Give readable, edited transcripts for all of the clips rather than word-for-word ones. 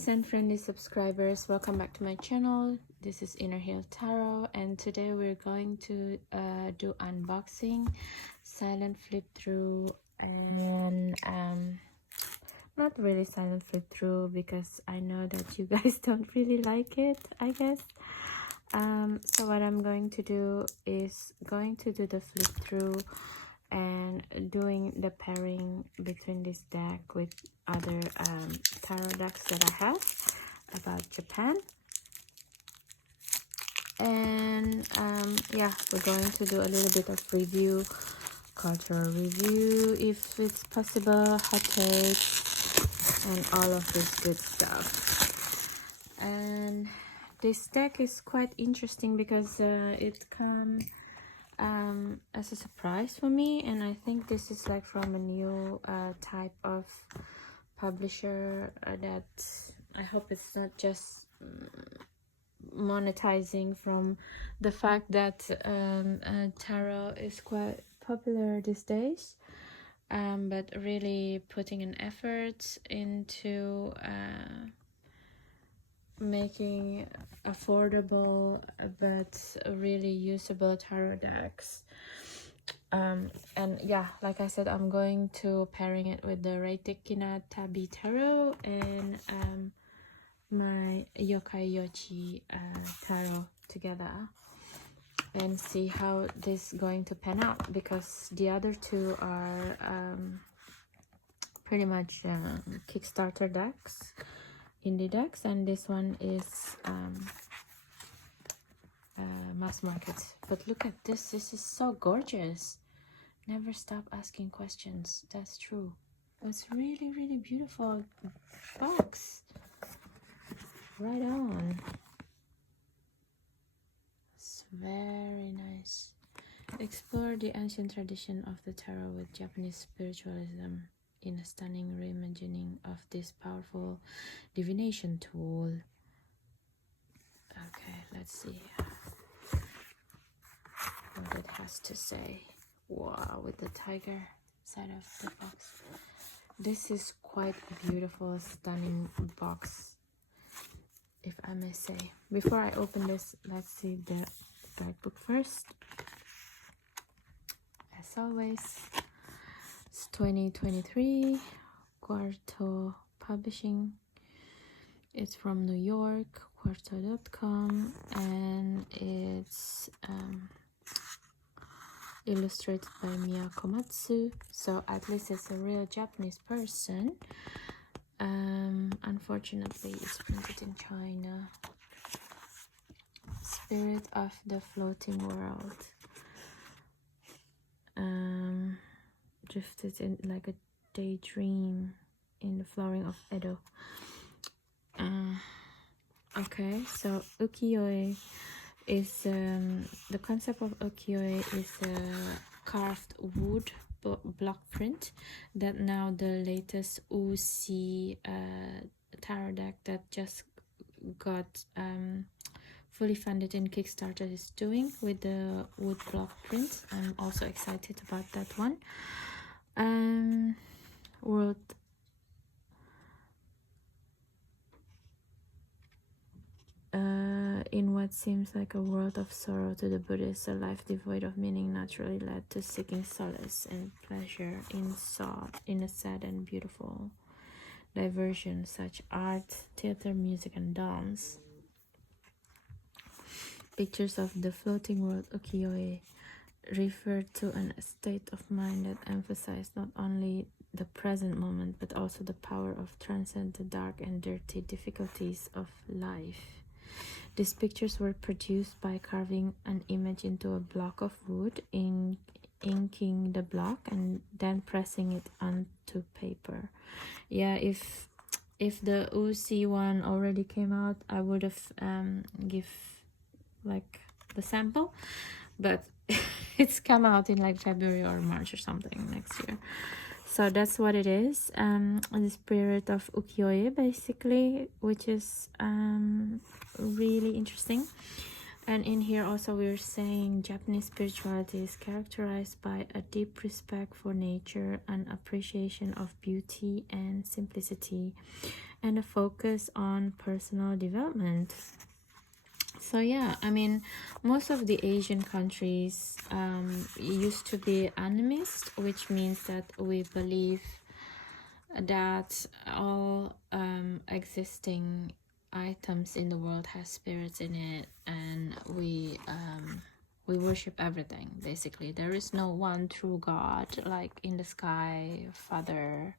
friends and friendly subscribers, welcome back to my channel. This is Inner Hill Tarot, and today we're going to do unboxing, silent flip through, and not really silent flip through because I know that you guys don't really like it, I guess. So what I'm going to do is going to do the flip through and doing the pairing between this deck with other tarot decks that I have about Japan. And yeah, we're going to do a little bit of review, cultural review if it's possible, hot takes, and all of this good stuff. And this deck is quite interesting because it comes as a surprise for me, and I think this is like from a new type of publisher that I hope it's not just monetizing from the fact that tarot is quite popular these days, but really putting an effort into making affordable but really usable tarot decks. And yeah, like I said, I'm going to pairing it with the Reitekina Tabi Tarot and my Yokai Yochi tarot together, and see how this is going to pan out, because the other two are pretty much Kickstarter decks, indie decks, and this one is mass market. But look at this is so gorgeous. Never stop asking questions. That's true. It's really beautiful box. Right on. It's very nice. Explore the ancient tradition of the tarot with Japanese spiritualism in a stunning reimagining of this powerful divination tool. Okay, let's see what it has to say. Wow, with the tiger side of the box. This is quite a beautiful, stunning box, if I may say. Before I open this, let's see the guidebook first. As always, it's 2023, Quarto Publishing. It's from New York, quarto.com, and it's illustrated by Mia Komatsu, so at least it's a real Japanese person. Unfortunately, it's printed in China. Spirit of the Floating World. Drifted in like a daydream in the flooring of Edo. Okay, so ukiyo-e is the concept of ukiyo-e is a carved wood block print that now the latest Uzi tarot deck that just got fully funded in Kickstarter is doing with the wood block print. I'm also excited about that one. World in what seems like a world of sorrow to the Buddhist, a life devoid of meaning naturally led to seeking solace and pleasure in a sad and beautiful diversion such art, theater, music, and dance. Pictures of the floating world ukiyo-e refer to an state of mind that emphasizes not only the present moment but also the power of transcend the dark and dirty difficulties of life. These pictures were produced by carving an image into a block of wood, inking the block, and then pressing it onto paper. Yeah, if the Uzi one already came out, I would have give like the sample, but it's come out in like February or March or something next year. So that's what it is. The spirit of ukiyo-e basically, which is really interesting. And in here also we're saying Japanese spirituality is characterized by a deep respect for nature, an appreciation of beauty and simplicity, and a focus on personal development. So yeah, I mean, most of the Asian countries used to be animist, which means that we believe that all existing items in the world has spirits in it, and we worship everything. Basically, there is no one true God, like in the sky, father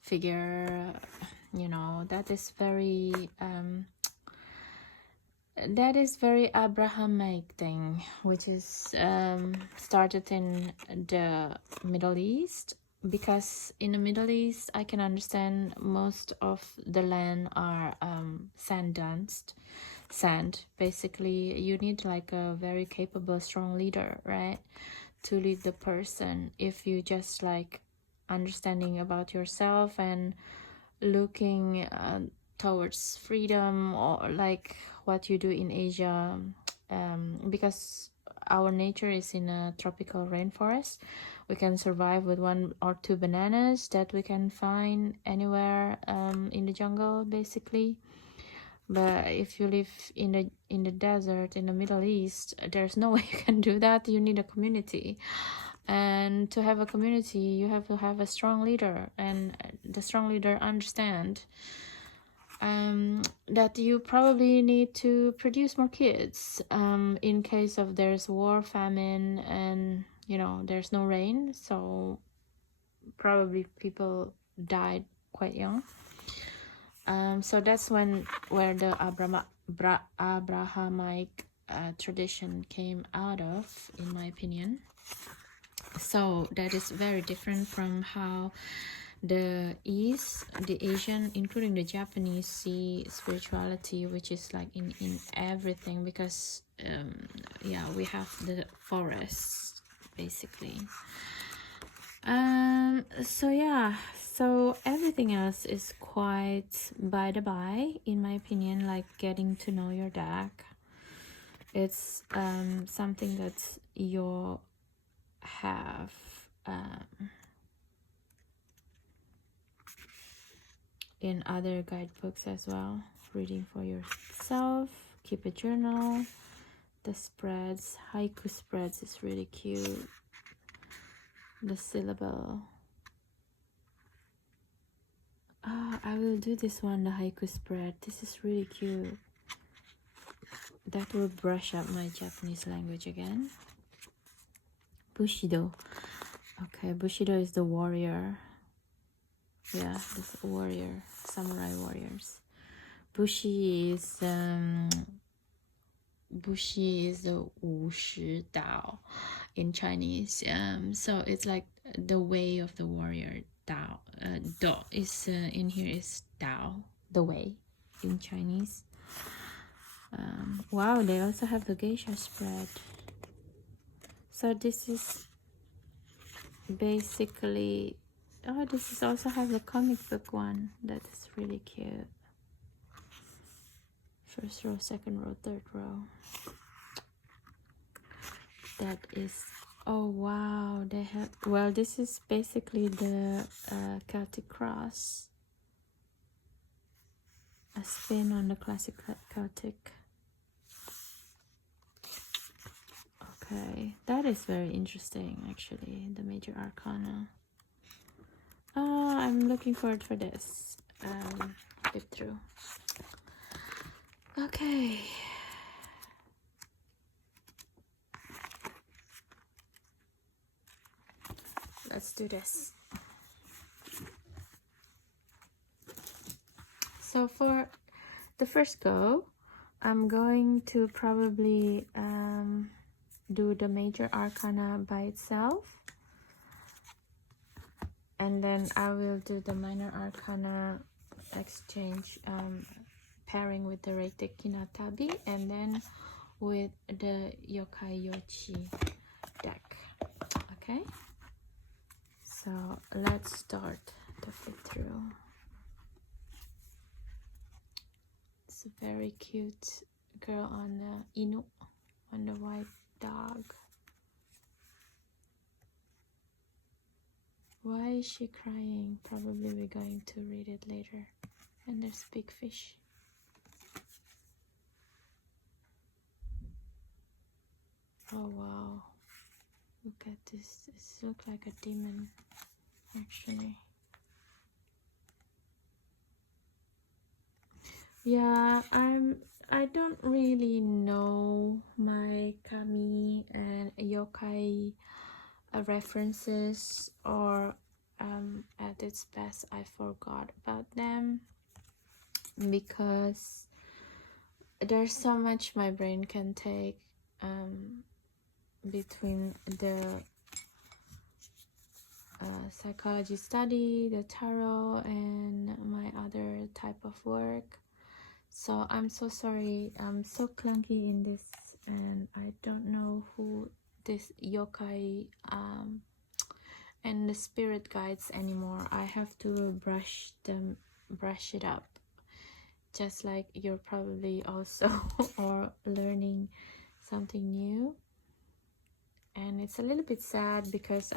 figure. You know, that is very Abrahamic thing, which is started in the Middle East, because in the Middle East I can understand most of the land are sand. Basically, you need like a very capable, strong leader, right, to lead the person. If you just like understanding about yourself and looking towards freedom, or like what you do in Asia, because our nature is in a tropical rainforest, we can survive with 1 or 2 bananas that we can find anywhere in the jungle, basically. But if you live in the desert in the Middle East, there's no way you can do that. You need a community, and to have a community you have to have a strong leader, and the strong leader understand that you probably need to produce more kids in case of there's war, famine, and you know there's no rain, so probably people died quite young. So that's where the Abrahamic tradition came out of, in my opinion. So that is very different from how the Asian, including the Japanese, see spirituality, which is like in everything, because yeah, we have the forests basically. So yeah, so everything else is quite by the by, in my opinion, like getting to know your deck. It's something that you have in other guidebooks as well. Reading for yourself, keep a journal. The spreads, haiku spreads is really cute. The syllable. I will do this one, the haiku spread. This is really cute. That will brush up my Japanese language again. Bushido. Okay, Bushido is the warrior. Yeah, the warrior, samurai warriors. Bushi is the 武士 Dao in Chinese. So it's like the way of the warrior. Dao. Do is in here is Dao, the way in Chinese. Wow, they also have the geisha spread. So this is basically, oh, this is also have the comic book one. That is really cute. First row, second row, third row. That is, oh wow, they have, well, this is basically the Celtic cross. A spin on the classic Celtic. Okay, that is very interesting actually, the major arcana. I'm looking forward for this. Flip through. Okay. Let's do this. So for the first go, I'm going to probably do the major arcana by itself, and then I will do the minor arcana exchange, pairing with the Reite Kinatabi, and then with the Yokai Yochi deck. Okay, so let's start the flip through. It's a very cute girl on the Inu, on the white dog. Why is she crying? Probably we're going to read it later. And there's big fish. Oh wow, look at this. This looks like a demon actually. Yeah, I don't really know my kami and yokai references, or at its best I forgot about them because there's so much my brain can take between the psychology study, the tarot, and my other type of work. So I'm so sorry, I'm so clunky in this, and I don't know who this yokai and the spirit guides anymore. I have to brush it up, just like you're probably also or learning something new. And it's a little bit sad because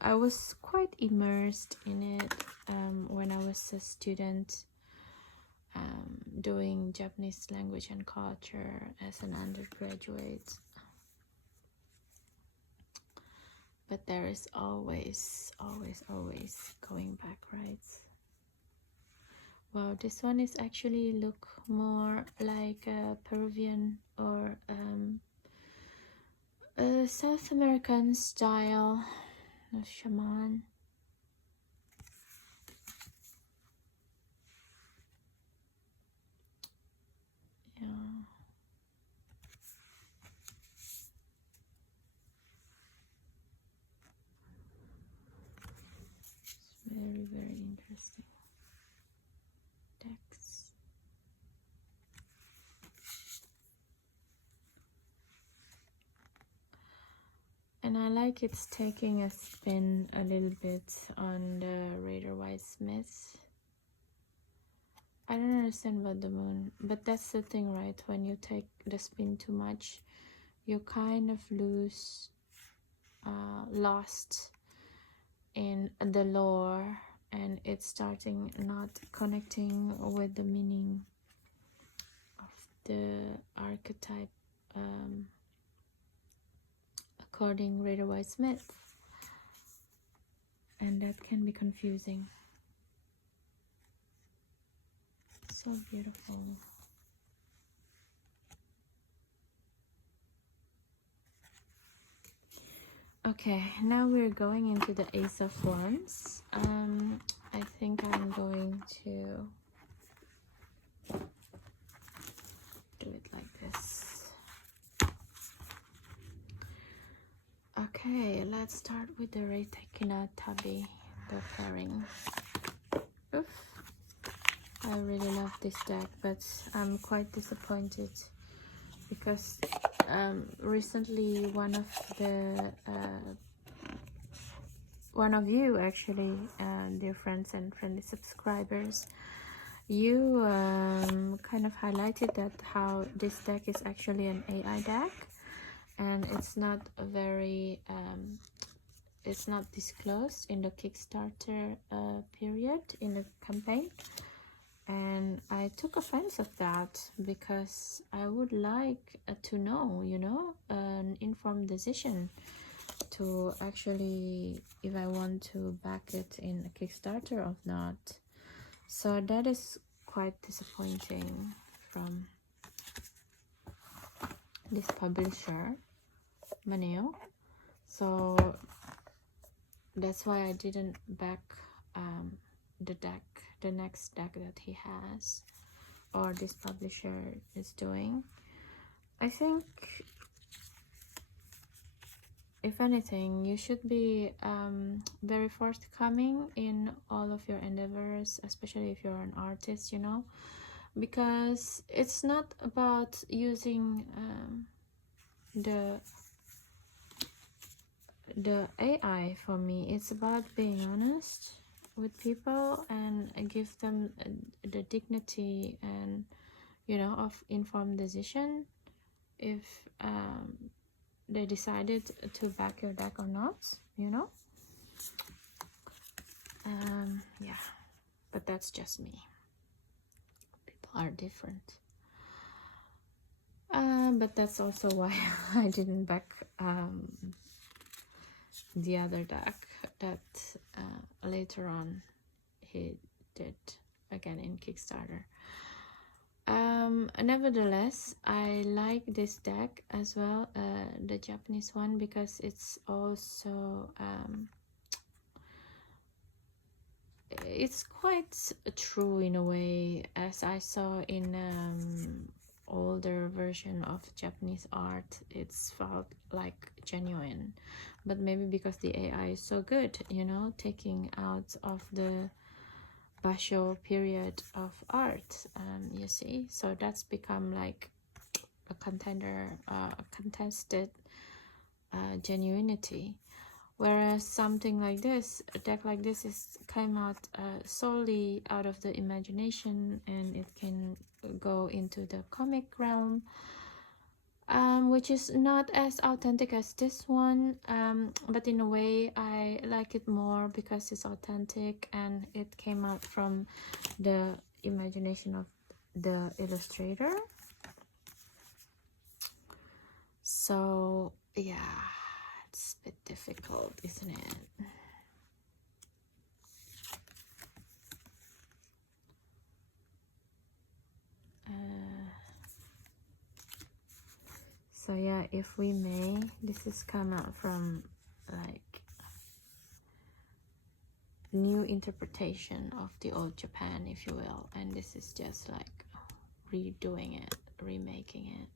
I was quite immersed in it when I was a student doing Japanese language and culture as an undergraduate. But there is always going back, right? Wow, this one is actually look more like a Peruvian or a South American style of shaman. Yeah. It's very interesting text. And I like it's taking a spin a little bit on the Raider White Smith. I don't understand about the moon, but that's the thing, right? When you take the spin too much, you kind of lose lost in the lore, and it's starting not connecting with the meaning of the archetype according Raider White Smith, and that can be confusing. So beautiful. Okay, now we're going into the Ace of Wands. I think I'm going to do it like this. Okay, let's start with the Reitekina Tabi, the pairing. Oof. I really love this deck, but I'm quite disappointed because recently one of you actually, dear friends and friendly subscribers, you kind of highlighted that how this deck is actually an AI deck, and it's not a very it's not disclosed in the Kickstarter period in the campaign. And I took offense of that because I would like to know, you know, an informed decision to actually if I want to back it in a Kickstarter or not. So that is quite disappointing from this publisher, Maneo. So that's why I didn't back the next deck that he has or this publisher is doing. I think if anything, you should be very forthcoming in all of your endeavors, especially if you're an artist, you know, because it's not about using the AI for me. It's about being honest with people and give them the dignity and you know, of informed decision if they decided to back your deck or not, you know. Yeah, but that's just me. People are different. But that's also why I didn't back the other deck that later on he did again in Kickstarter. Nevertheless, I like this deck as well, the Japanese one, because it's also it's quite true in a way, as I saw in older version of Japanese art. It's felt like genuine, but maybe because the AI is so good, you know, taking out of the Basho period of art, you see, so that's become like a contender, contested genuinity. Whereas something like this, a deck like this, came out solely out of the imagination, and it can go into the comic realm, which is not as authentic as this one, but in a way I like it more because it's authentic and it came out from the imagination of the illustrator. So yeah, it's a bit difficult, isn't it? So yeah, if we may, this has come out from like new interpretation of the old Japan, if you will, and this is just like redoing it, remaking it.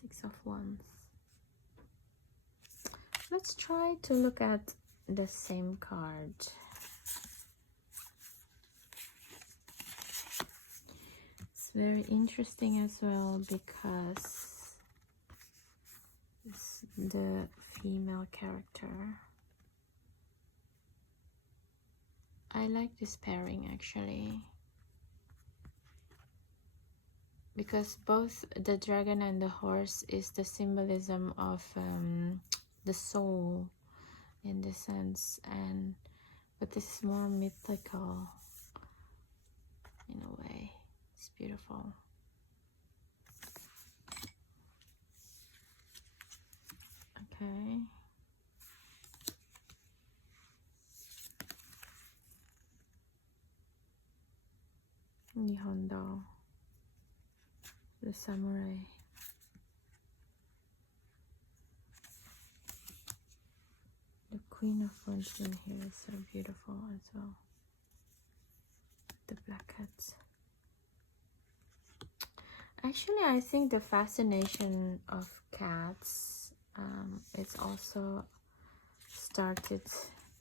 Six of Wands. Let's try to look at the same card. It's very interesting as well because it's the female character. I like this pairing actually, because both the dragon and the horse is the symbolism of the soul in this sense, and but this is more mythical in a way. It's beautiful. Okay. Nihondo, the samurai. The Queen of Wands in here is so beautiful as well. The black cats. Actually, I think the fascination of cats, it's also started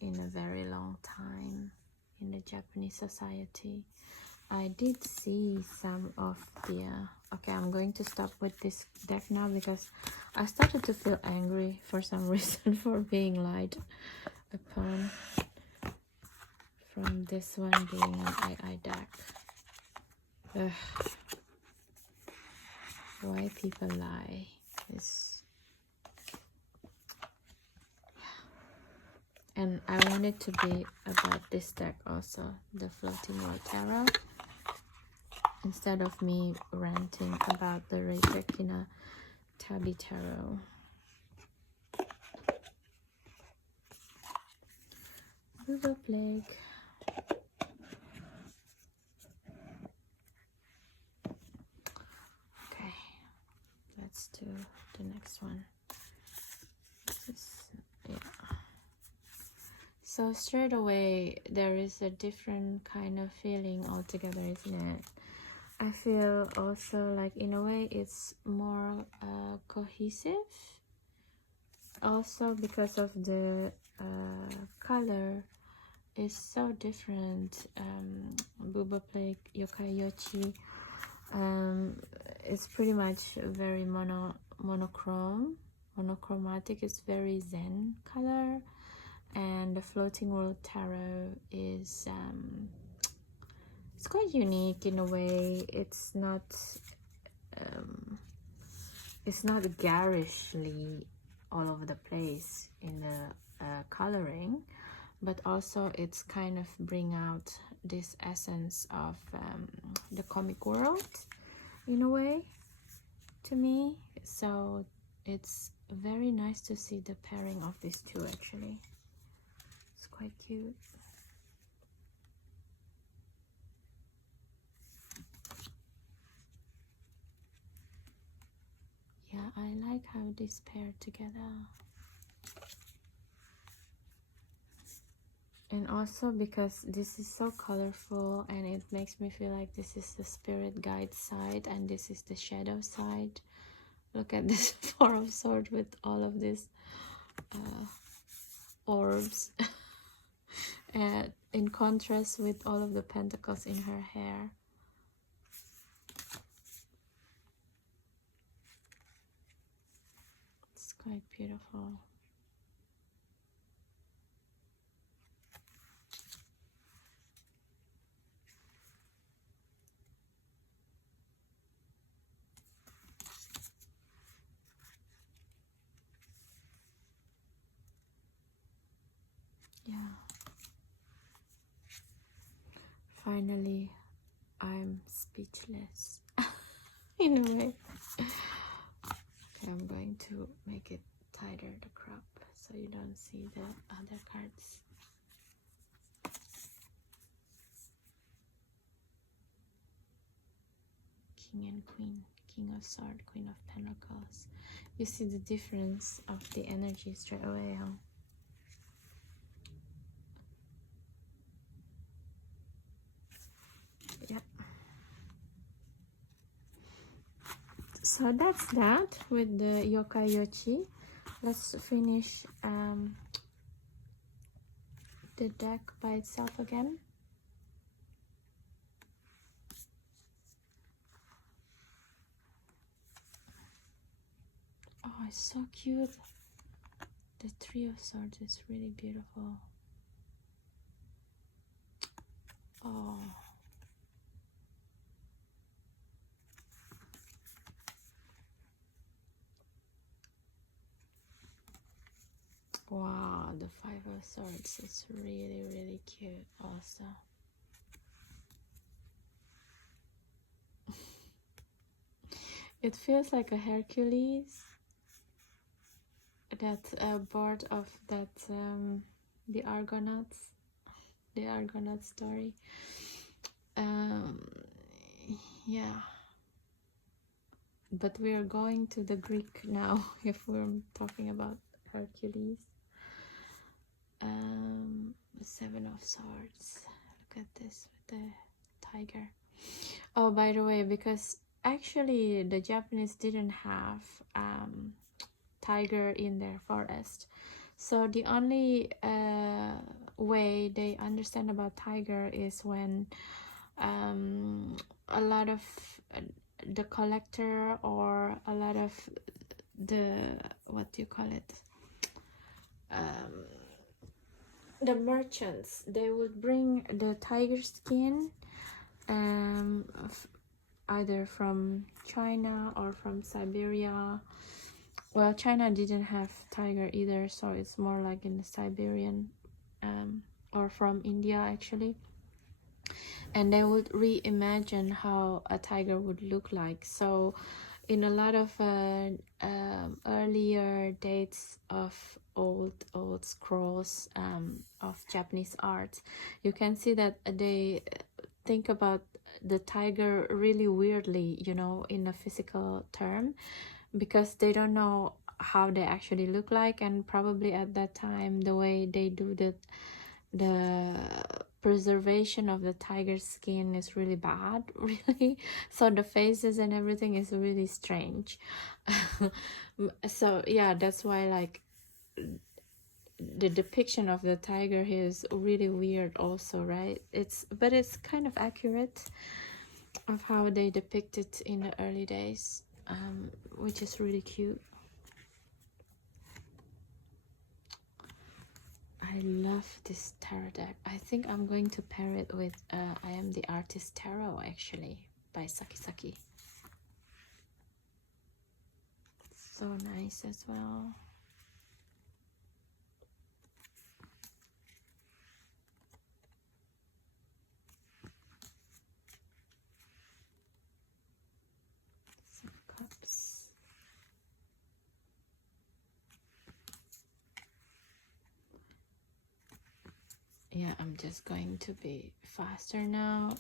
in a very long time in the Japanese society. I did see some of the okay, I'm going to stop with this deck now because I started to feel angry for some reason for being lied upon from this one being an AI deck. Ugh. Why people lie is, and I want it to be about this deck also, the Floating World Tarot, instead of me ranting about the Reikekina Tabi Tarot. Google Plague. Okay, let's do the next one. Yeah. So straight away there is a different kind of feeling altogether, isn't it? I feel also like in a way it's more cohesive, also because of the color is so different. Buba Plague, Yokai Yochi, it's pretty much very monochrome, monochromatic is very zen color, and the Floating World Tarot is it's quite unique in a way. It's not garishly all over the place in the coloring, but also it's kind of bring out this essence of the comic world in a way to me. So it's very nice to see the pairing of these two. Actually, it's quite cute. Yeah, I like how this pair together. And also because this is so colorful, and it makes me feel like this is the spirit guide side and this is the shadow side. Look at this Four of Swords with all of these orbs and in contrast with all of the pentacles in her hair. It's quite beautiful. Yeah. Finally, I'm speechless in a way. Okay, I'm going to make it tighter, the crop, so you don't see the other cards. King and Queen, King of Swords, Queen of Pentacles. You see the difference of the energy straight away, huh? Yep. So that's that with the Yokai Yochi. Let's finish the deck by itself again. Oh, it's so cute. The Three of Swords is really beautiful. Oh. Wow, the Five of Swords is really, really cute also. It feels like a Hercules, that part of that the Argonauts story. Yeah, but we're going to the Greek now if we're talking about Hercules. The Seven of Swords. Look at this with the tiger. Oh, by the way, because actually the Japanese didn't have tiger in their forest, so the only way they understand about tiger is when a lot of the collector or a lot of the, what do you call it, the merchants, they would bring the tiger skin either from China or from Siberia. Well, China didn't have tiger either, so it's more like in the Siberian or from India actually. And they would reimagine how a tiger would look like. So in a lot of earlier dates of old scrolls of Japanese art, you can see that they think about the tiger really weirdly, you know, in a physical term, because they don't know how they actually look like, and probably at that time the way they do the preservation of the tiger skin is really bad, really. So the faces and everything is really strange. So yeah, that's why like the depiction of the tiger here is really weird also, right? But it's kind of accurate of how they depict it in the early days, which is really cute. I love this tarot deck. I think I'm going to pair it with I Am the Artist Tarot, actually, by Saki Saki. So nice as well. Some cups. Yeah, I'm just going to be faster now,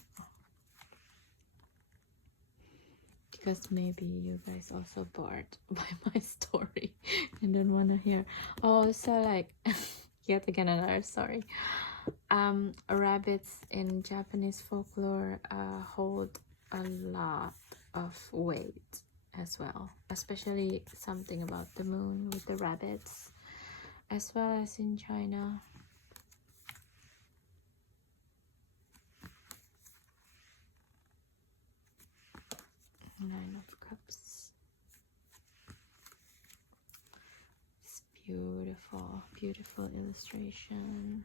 because maybe you guys also bored by my story and don't want to hear. Oh, so like yet again another story. Rabbits in Japanese folklore hold a lot of weight as well, especially something about the moon with the rabbits, as well as in China. Nine of Cups. It's beautiful, beautiful illustration.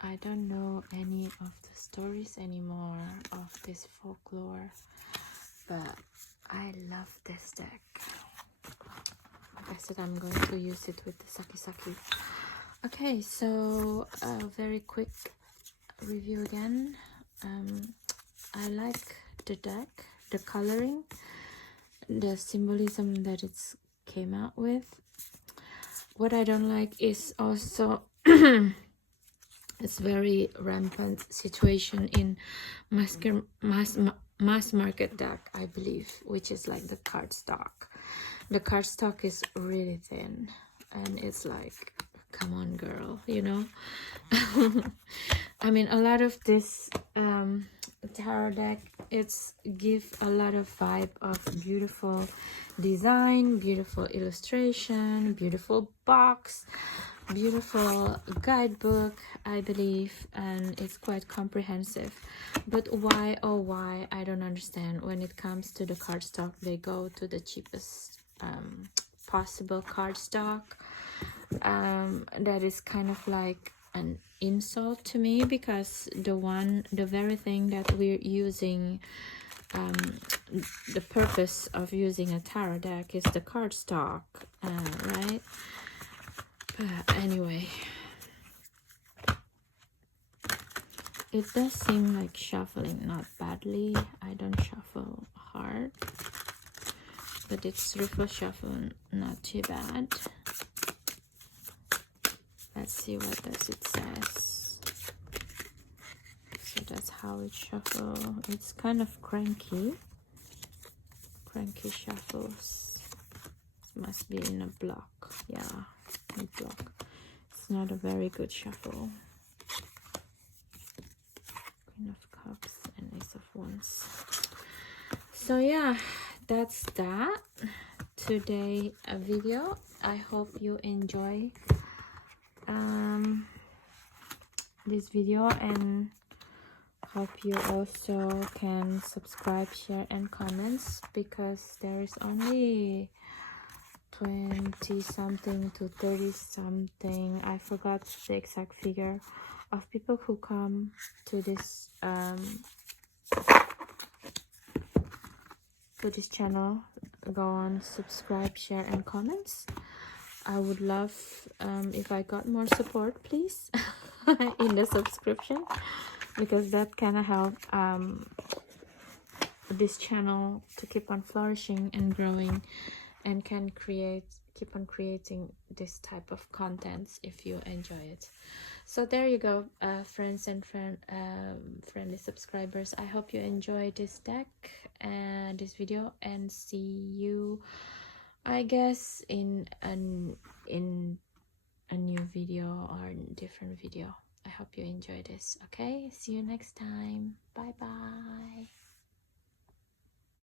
I don't know any of the stories anymore of this folklore, but I love this deck. Like I said, I'm going to use it with the Saki Saki. Okay, so a very quick review again. I like the deck, the coloring, the symbolism that it's came out with. What I don't like is also it's very rampant situation in mass market deck, I believe, which is like the cardstock. The cardstock is really thin, and it's like, come on, girl, you know. I mean, a lot of this tarot deck, it's give a lot of vibe of beautiful design, beautiful illustration, beautiful box, beautiful guidebook, I believe, and it's quite comprehensive. But why, oh why, I don't understand. When it comes to the cardstock, they go to the cheapest possible cardstock. That is kind of like an insult to me, because the very thing that we're using, the purpose of using a tarot deck is the cardstock, right? But anyway, it does seem like shuffling, not badly. I don't shuffle hard, but it's riffle shuffle, not too bad. Let's see what does it says. So that's how it shuffles. It's kind of cranky shuffles. It must be in a block. Yeah, in a block. It's not a very good shuffle. Queen of Cups and Ace of Wands. So yeah, that's that. Today a video. I hope you enjoy this video, and hope you also can subscribe, share and comments, because there is only 20 something to 30 something, I forgot the exact figure, of people who come to this channel. Go on, subscribe, share and comments. I would love if I got more support, please, in the subscription, because that kind of help this channel to keep on flourishing and growing, and can keep on creating this type of contents if you enjoy it. So there you go, friends and friendly subscribers. I hope you enjoyed this deck and this video, and see you, I guess, in a new video or a different video. I hope you enjoy this. Okay, see you next time. Bye bye.